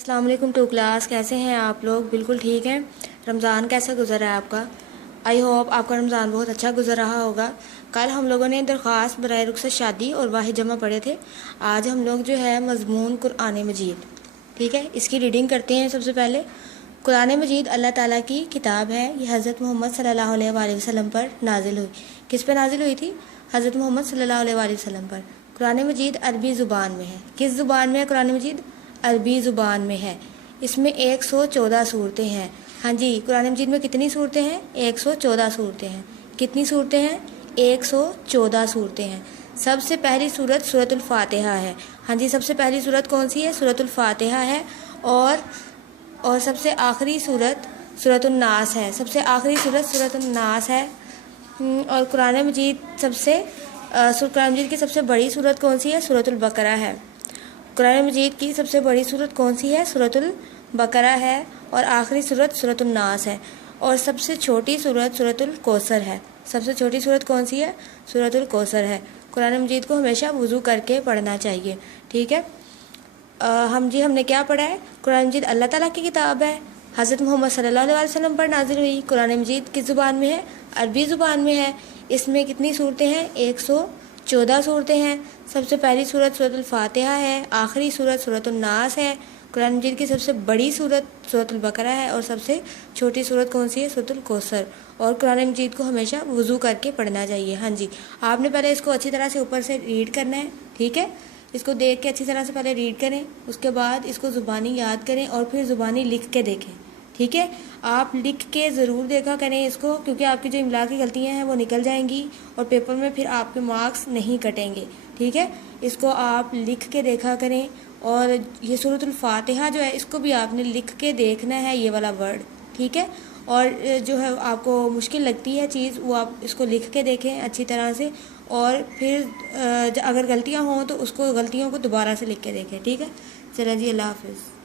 अस्सलाम वालेकुम to class. कैसे हैं आप लोग? बिल्कुल ठीक हैं। रमज़ान कैसा गुजरा है आपका? आई होप आपका रमज़ान बहुत अच्छा गुजर रहा होगा। कल हम लोगों ने दरख्वास्त बराए रुखसत शादी और वाहिद जमा पढ़े थे। आज हम लोग जो है मज़मून कुरान मजीद, ठीक है, इसकी रीडिंग करते हैं। सबसे पहले कुरान मजीद अल्लाह ताला की किताब है। ये हज़रत मोहम्मद सल्लल्लाहु अलैहि वसल्लम पर नाजिल हुई। किस पर नाजिल हुई थी? हज़रत मोहम्मद सल्लल्लाहु अलैहि वसल्लम पर। कुरान मजीद अरबी ज़ुबान में है। किस ज़ुबान में है कुरान मजीद? अरबी ज़ुबान में है। इसमें 114 सूरतें हैं। हाँ जी, कुरान मजीद में कितनी सूरतें हैं? 114 सूरतें हैं। कितनी सूरतें हैं? 114 सूरतें हैं। सबसे पहली सूरत सूरतुल फातिहा है। हाँ जी, सबसे पहली सूरत कौन सी है? सूरतुल फातिहा है। और सबसे आखिरी सूरत सूरतुन नास है। सबसे आखिरी सूरत सूरतुन नास है। और कुरान मजीद कुरान मजीद की सबसे बड़ी सूरत कौन सी है? सूरतुल बकरा है। कुरान मजीद की सबसे बड़ी सूरत कौन सी है? सूरतुल बकरा है। और आखिरी सूरत सूरतुल नास है। और सबसे छोटी सूरत सूरतुल कौसर है। सबसे छोटी सूरत कौन सी है? सूरतुल कौसर है। कुरान मजीद को हमेशा वुज़ू करके पढ़ना चाहिए, ठीक है। हमने क्या पढ़ा है? कुरान मजीद अल्लाह ताला की किताब है। हज़रत मोहम्मद सल्लल्लाहु अलैहि वसल्लम पर नाजिल हुई। कुरान मजीद किस ज़ुबान में है? अरबी ज़ुबान में है। इसमें कितनी सूरतें हैं? 114 सूरतें हैं। सबसे पहली सूरत सूरतुल फातिहा है। आखिरी सूरत सूरतुन नास है। कुरान मजीद की सबसे बड़ी सूरत सूरतुल बकरा है। और सबसे छोटी सूरत कौन सी है? सूरतुल कौसर। और कुरान मजीद को हमेशा वुज़ू करके पढ़ना चाहिए। हाँ जी, आपने पहले इसको अच्छी तरह से ऊपर से रीड करना है, ठीक है। इसको देख के अच्छी तरह से पहले रीड करें, उसके बाद इसको ज़ुबानी याद करें और फिर ज़ुबानी लिख के देखें, ठीक है। आप लिख के ज़रूर देखा करें इसको, क्योंकि आपकी जो इमला की गलतियां हैं वो निकल जाएंगी और पेपर में फिर आपके मार्क्स नहीं कटेंगे, ठीक है। इसको आप लिख के देखा करें। और ये सूरतुल फातिहा जो है इसको भी आपने लिख के देखना है, ये वाला वर्ड, ठीक है। और जो है आपको मुश्किल लगती है चीज़, वो आप इसको लिख के देखें अच्छी तरह से। और फिर अगर गलतियां हों तो उसको गलतियों को दोबारा से लिख के देखें, ठीक है। चलिए जी, अल्लाह हाफिज़।